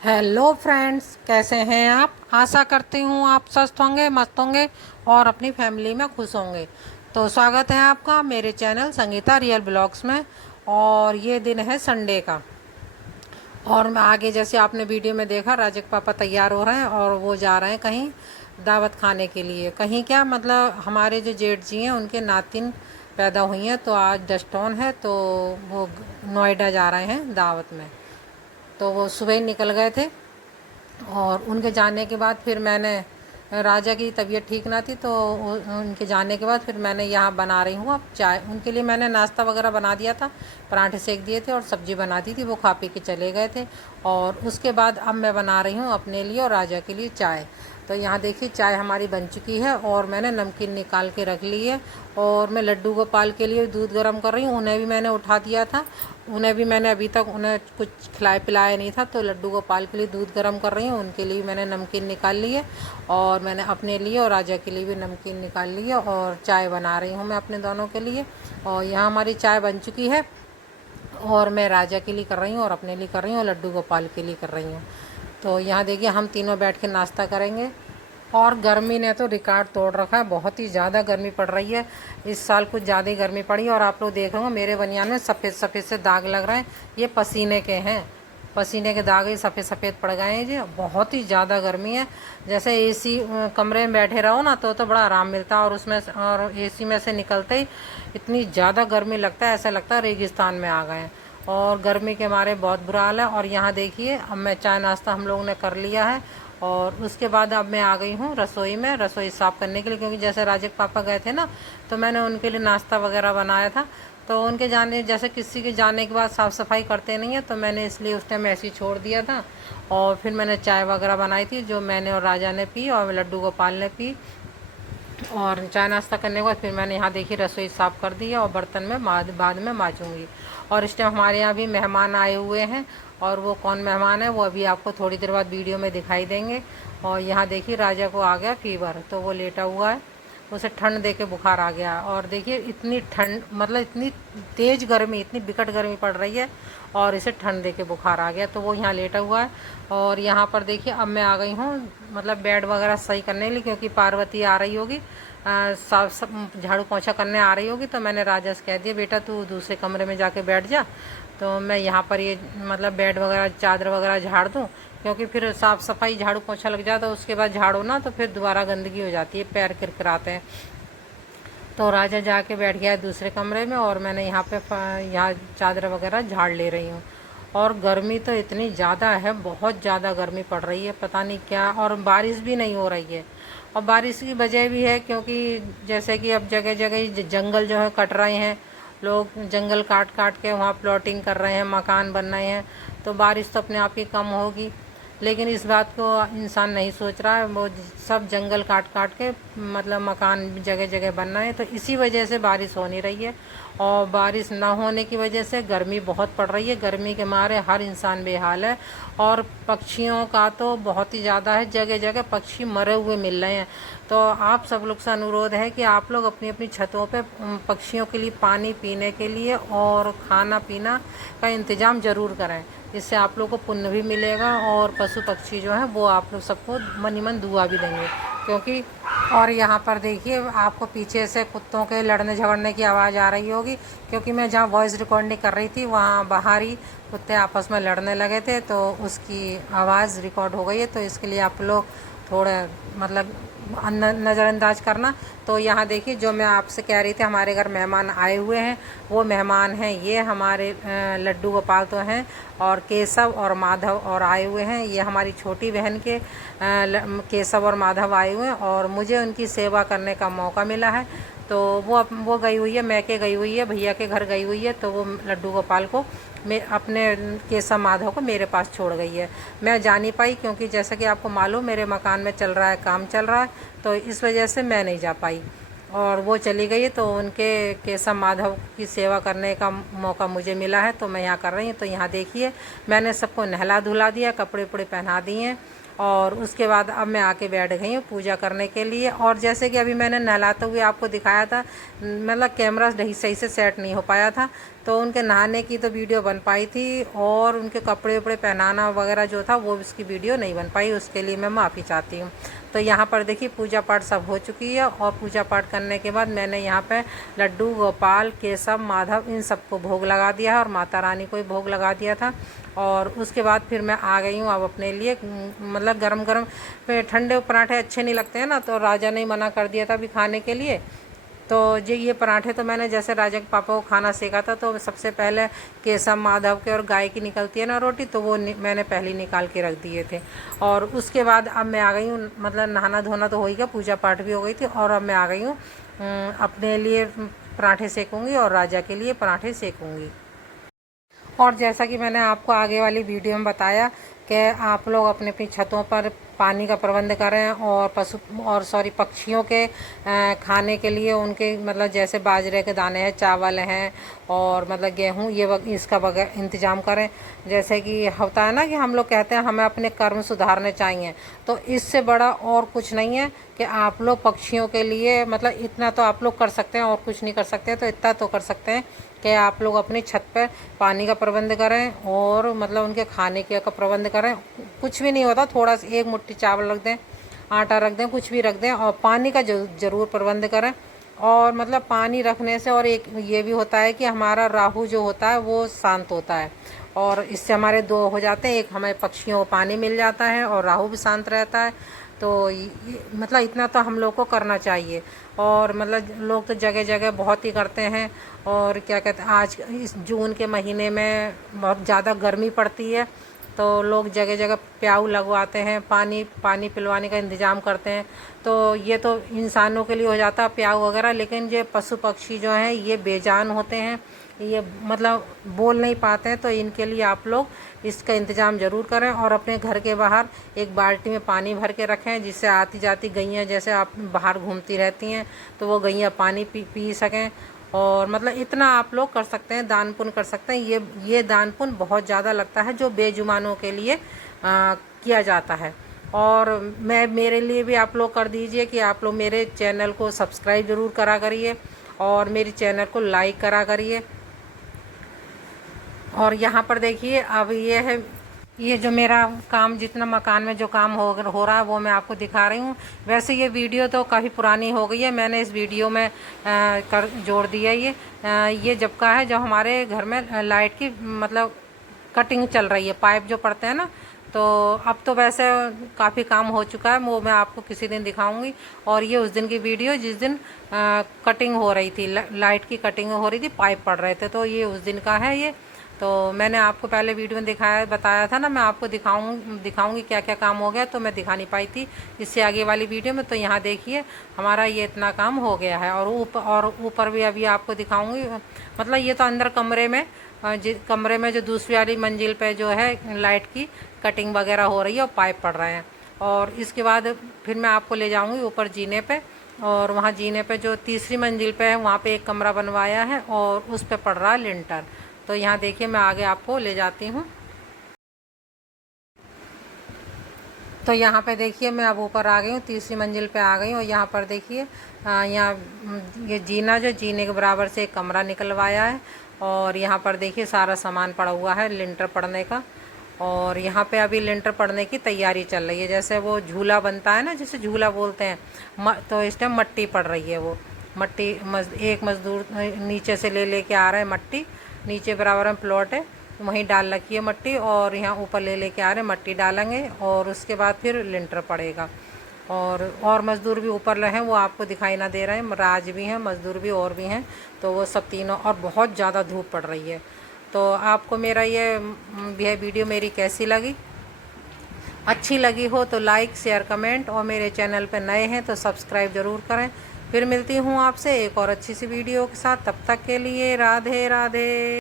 Hello friends, कैसे हैं आप। आशा करती हूँ आप स्वस्थ होंगे, मस्त होंगे और अपनी फैमिली में खुश होंगे। तो स्वागत है आपका मेरे चैनल संगीता रियल ब्लॉग्स में। और ये दिन है संडे का। और मैं आगे जैसे आपने वीडियो में देखा, राजक पापा तैयार हो रहे हैं और वो जा रहे हैं कहीं दावत खाने के लिए। कहीं क्या मतलब, हमारे जो जेठ जी हैं उनके नातिन पैदा हुई हैं, तो आज डस्टोन है, तो वो नोएडा जा रहे हैं दावत में। तो वो सुबह ही निकल गए थे। और उनके जाने के बाद फिर मैंने, राजा की तबीयत ठीक ना थी, तो उनके जाने के बाद फिर मैंने यहाँ बना रही हूँ अब चाय। उनके लिए मैंने नाश्ता वगैरह बना दिया था, पराठे सेक दिए थे और सब्ज़ी बना दी थी, वो खा पी के चले गए थे। और उसके बाद अब मैं बना रही हूँ अपने लिए और राजा के लिए चाय। तो यहाँ देखिए चाय हमारी बन चुकी है और मैंने नमकीन निकाल के रख ली है। और मैं लड्डू गोपाल के लिए दूध गर्म कर रही हूँ, उन्हें भी मैंने उठा दिया था। उन्हें भी मैंने अभी तक उन्हें कुछ खिलाया पिलाया नहीं था, तो लड्डू गोपाल के लिए दूध गर्म कर रही हूँ, उनके लिए मैंने नमकीन निकाल ली है। और मैंने अपने लिए और राजा के लिए भी नमकीन निकाल ली है और चाय बना रही हूँ मैं अपने दोनों के लिए। और यहाँ हमारी चाय बन चुकी है और मैं राजा के लिए कर रही हूँ और अपने लिए कर रही हूँ और लड्डू गोपाल के लिए कर रही हूँ। तो यहाँ देखिए हम तीनों बैठ के नाश्ता करेंगे। और गर्मी ने तो रिकॉर्ड तोड़ रखा है, बहुत ही ज़्यादा गर्मी पड़ रही है। इस साल कुछ ज़्यादा ही गर्मी पड़ी। और आप लोग देख रहे हो मेरे बनियान में सफ़ेद सफ़ेद से दाग लग रहे हैं, ये पसीने के हैं। पसीने के दाग ही सफ़ेद सफ़ेद पड़ गए हैं जी, बहुत ही ज़्यादा गर्मी है। जैसे एसी कमरे में बैठे रहो ना तो बड़ा आराम मिलता है, और उसमें और एसी में से निकलते ही इतनी ज़्यादा गर्मी लगता है, ऐसा लगता है रेगिस्तान में आ गए हैं। और गर्मी के मारे बहुत बुरा हाल है। और यहाँ देखिए अब मैं चाय नाश्ता हम लोगों ने कर लिया है। और उसके बाद अब मैं आ गई हूँ रसोई में, रसोई साफ़ करने के लिए, क्योंकि जैसे राजक पापा गए थे ना, तो मैंने उनके लिए नाश्ता वगैरह बनाया था। तो उनके जाने, जैसे किसी के जाने के बाद साफ़ सफाई करते नहीं है, तो मैंने इसलिए उस टाइम ऐसे ही छोड़ दिया था। और फिर मैंने चाय वगैरह बनाई थी, जो मैंने और राजा ने पी और लड्डू गोपाल ने पी। और चाय नाश्ता करने के बाद फिर मैंने यहाँ देखी रसोई साफ़ कर दी है और बर्तन में बाद में मांजूंगी। और इस टाइम हमारे यहाँ भी मेहमान आए हुए हैं, और वो कौन मेहमान है वो अभी आपको थोड़ी देर बाद वीडियो में दिखाई देंगे। और यहाँ देखिए राजा को आ गया फीवर, तो वो लेटा हुआ है, उसे ठंड दे के बुखार आ गया। और देखिए इतनी ठंड, मतलब इतनी तेज़ गर्मी, इतनी बिकट गर्मी पड़ रही है और इसे ठंड दे के बुखार आ गया, तो वो यहाँ लेटा हुआ है। और यहाँ पर देखिए अब मैं आ गई हूँ, मतलब बेड वगैरह सही करने के लिए, क्योंकि पार्वती आ रही होगी, साफ सब झाड़ू पोछा करने आ रही होगी। तो मैंने राजा से कह दिया बेटा तू दूसरे कमरे में जाके बैठ जा, तो मैं यहाँ पर ये मतलब बेड वगैरह चादर वगैरह झाड़ दूँ, क्योंकि फिर साफ़ सफाई झाड़ू पोछा लग जाता है, उसके बाद झाड़ो ना तो फिर दोबारा गंदगी हो जाती है, पैर किरकिराते हैं। तो राजा जाके बैठ गया है दूसरे कमरे में और मैंने यहाँ पे यहाँ चादर वगैरह झाड़ ले रही हूँ। और गर्मी तो इतनी ज़्यादा है, बहुत ज़्यादा गर्मी पड़ रही है, पता नहीं क्या। और बारिश भी नहीं हो रही है, और बारिश की वजह भी है क्योंकि जैसे कि अब जगह जगह जंगल जो है कट रहे हैं, लोग जंगल काट काट के वहाँ प्लॉटिंग कर रहे हैं, मकान बन रहे हैं, तो बारिश तो अपने आप ही कम होगी। लेकिन इस बात को इंसान नहीं सोच रहा है, वो सब जंगल काट काट के मतलब मकान जगह जगह बन रहे हैं, तो इसी वजह से बारिश हो नहीं रही है। और बारिश ना होने की वजह से गर्मी बहुत पड़ रही है, गर्मी के मारे हर इंसान बेहाल है। और पक्षियों का तो बहुत ही ज़्यादा है, जगह जगह पक्षी मरे हुए मिल रहे हैं। तो आप सब लोग से अनुरोध है कि आप लोग अपनी अपनी छतों पे पक्षियों के लिए पानी पीने के लिए और खाना पीना का इंतज़ाम ज़रूर करें, इससे आप लोग को पुण्य भी मिलेगा और पशु पक्षी जो हैं वो आप लोग सबको मन ही मन दुआ भी देंगे। क्योंकि और यहाँ पर देखिए आपको पीछे से कुत्तों के लड़ने झगड़ने की आवाज़ आ रही होगी, क्योंकि मैं जहाँ वॉइस रिकॉर्डिंग कर रही थी वहाँ बाहर ही कुत्ते आपस में लड़ने लगे थे, तो उसकी आवाज़ रिकॉर्ड हो गई है, तो इसके लिए आप लोग थोड़ा मतलब नज़रअंदाज करना। तो यहाँ देखिए जो मैं आपसे कह रही थी, हमारे घर मेहमान आए हुए हैं, वो मेहमान हैं ये हमारे लड्डू गोपाल तो हैं, और केशव और माधव और आए हुए हैं, ये हमारी छोटी बहन के केशव और माधव आए हुए हैं, और मुझे उनकी सेवा करने का मौका मिला है। तो वो गई हुई है, मैके गई हुई है, भैया के घर गई हुई है, तो वो लड्डू गोपाल को मैं अपने केशव माधव को मेरे पास छोड़ गई है। मैं जा नहीं पाई, क्योंकि जैसा कि आपको मालूम मेरे मकान में चल रहा है, काम चल रहा है, तो इस वजह से मैं नहीं जा पाई। और वो चली गई, तो उनके केशव माधव की सेवा करने का मौका मुझे मिला है, तो मैं यहाँ कर रही हूँ। तो यहाँ देखिए मैंने सबको नहला धुला दिया, कपड़े उपड़े पहना दिए हैं, और उसके बाद अब मैं आके बैठ गई हूँ पूजा करने के लिए। और जैसे कि अभी मैंने नहलाते हुए आपको दिखाया था, मतलब कैमरा सही से सेट नहीं हो पाया था, तो उनके नहाने की तो वीडियो बन पाई थी, और उनके कपड़े उपड़े पहनाना वगैरह जो था वो उसकी वीडियो नहीं बन पाई, उसके लिए मैं माफ़ी चाहती हूँ। तो यहाँ पर देखिए पूजा पाठ सब हो चुकी है, और पूजा पाठ करने के बाद मैंने यहाँ पे लड्डू, गोपाल, केशव, माधव इन सबको भोग लगा दिया है, और माता रानी को भी भोग लगा दिया था। और उसके बाद फिर मैं आ गई हूँ अब अपने लिए, मतलब गरम गरम ठंडे पराठे अच्छे नहीं लगते हैं ना, तो राजा ने मना कर दिया था अभी खाने के लिए। तो ये पराठे तो मैंने जैसे राजा के पापा को खाना सीखा था, तो सबसे पहले केशव, माधव के और गाय की निकलती है ना रोटी, तो वो मैंने पहले निकाल के रख दिए थे। और उसके बाद अब मैं आ गई हूँ, मतलब नहाना धोना तो हो ही गया, पूजा पाठ भी हो गई थी, और अब मैं आ गई हूँ अपने लिए पराठे सेकूँगी और राजा के लिए पराठे सेकूँगी। और जैसा कि मैंने आपको आगे वाली वीडियो में बताया कि आप लोग अपनी अपनी छतों पर पानी का प्रबंध करें, और पक्षियों के खाने के लिए उनके मतलब जैसे बाजरे के दाने हैं, चावल हैं, और मतलब गेहूँ, इसका इंतज़ाम करें। जैसे कि होता है ना कि हम लोग कहते हैं हमें अपने कर्म सुधारने चाहिए, तो इससे बड़ा और कुछ नहीं है कि आप लोग पक्षियों के लिए, मतलब इतना तो आप लोग कर सकते हैं, और कुछ नहीं कर सकते, तो इतना तो कर सकते हैं कि आप लोग अपनी छत पर पानी का प्रबंध करें, और मतलब उनके खाने के का प्रबंध करें। कुछ भी नहीं होता, थोड़ा सा एक मुट्ठी चावल रख दें, आटा रख दें, कुछ भी रख दें, और पानी का ज़रूर प्रबंध करें। और मतलब पानी रखने से और एक ये भी होता है कि हमारा राहु जो होता है वो शांत होता है, और इससे हमारे दो हो जाते हैं, एक हमें पक्षियों को पानी मिल जाता है और राहु भी शांत रहता है। तो मतलब इतना तो हम लोग को करना चाहिए। और मतलब लोग तो जगह जगह बहुत ही करते हैं, और क्या कहते हैं, आज इस जून के महीने में बहुत ज़्यादा गर्मी पड़ती है, तो लोग जगह जगह प्याऊ लगवाते हैं, पानी पिलवाने का इंतज़ाम करते हैं। तो ये तो इंसानों के लिए हो जाता है प्याऊ वगैरह, लेकिन ये पशु पक्षी जो हैं ये बेजान होते हैं, ये मतलब बोल नहीं पाते हैं, तो इनके लिए आप लोग इसका इंतज़ाम ज़रूर करें। और अपने घर के बाहर एक बाल्टी में पानी भर के रखें, जिससे आती जाती गैयाँ जैसे आप बाहर घूमती रहती हैं, तो वो गैयाँ पानी पी सकें। और मतलब इतना आप लोग कर सकते हैं, दान पुण्य कर सकते हैं। ये दान पुण्य बहुत ज़्यादा लगता है जो बेजुबानों के लिए किया जाता है। और मेरे लिए भी आप लोग कर दीजिए कि आप लोग मेरे चैनल को सब्सक्राइब ज़रूर करा करिए, और मेरे चैनल को लाइक करा करिए। और यहाँ पर देखिए अब ये है, ये जो मेरा काम, जितना मकान में जो काम हो रहा है वो मैं आपको दिखा रही हूँ। वैसे ये वीडियो तो काफ़ी पुरानी हो गई है, मैंने इस वीडियो में जोड़ दिया। ये जब का है, जब हमारे घर में लाइट की मतलब कटिंग चल रही है, पाइप जो पड़ते हैं ना, तो अब तो वैसे काफ़ी काम हो चुका है, वो मैं आपको किसी दिन दिखाऊंगी। और ये उस दिन की वीडियो जिस दिन कटिंग हो रही थी, लाइट की कटिंग हो रही थी, पाइप पड़ रहे थे, तो ये उस दिन का है ये। तो मैंने आपको पहले वीडियो में बताया था ना, मैं आपको दिखाऊंगी क्या क्या काम हो गया, तो मैं दिखा नहीं पाई थी इससे आगे वाली वीडियो में। तो यहाँ देखिए हमारा ये इतना काम हो गया है, और ऊपर भी अभी आपको दिखाऊंगी। मतलब ये तो अंदर कमरे में जो दूसरी वाली मंजिल पे जो है लाइट की कटिंग वगैरह हो रही है, और पाइप पड़ रहे हैं। और इसके बाद फिर मैं आपको ले जाऊँगी ऊपर जीने पे, और वहाँ जीने पे जो तीसरी मंजिल पे है वहाँ पे एक कमरा बनवाया है, और उस पे पड़ रहा है लिंटर। तो यहाँ देखिए मैं आगे आपको ले जाती हूँ। तो यहाँ पे देखिए मैं अब ऊपर आ गई हूँ, तीसरी मंजिल पे आ गई हूँ, और यहाँ पर देखिए यहाँ ये जीने के बराबर से एक कमरा निकलवाया है, और यहाँ पर देखिए सारा सामान पड़ा हुआ है लिंटर पड़ने का। और यहाँ पे अभी लिंटर पड़ने की तैयारी चल रही है, जैसे वो झूला बनता है ना, जिसे झूला बोलते हैं, तो इस टाइम मट्टी पड़ रही है। वो मट्टी एक मजदूर नीचे से ले के आ रहे हैं मट्टी, नीचे बराबर में प्लॉट है, वहीं डाल रखी है मट्टी, और यहाँ ऊपर ले के आ रहे हैं, मट्टी डालेंगे, और उसके बाद फिर लिंटर पड़ेगा। और मज़दूर भी ऊपर रहे हैं, वो आपको दिखाई ना दे रहे हैं, राज भी हैं, मज़दूर भी और भी हैं, तो वो सब तीनों। और बहुत ज़्यादा धूप पड़ रही है। तो आपको मेरा ये वीडियो मेरी कैसी लगी? अच्छी लगी हो तो लाइक, शेयर, कमेंट, और मेरे चैनल पर नए हैं तो सब्सक्राइब ज़रूर करें। फिर मिलती हूँ आपसे एक और अच्छी सी वीडियो के साथ, तब तक के लिए राधे राधे।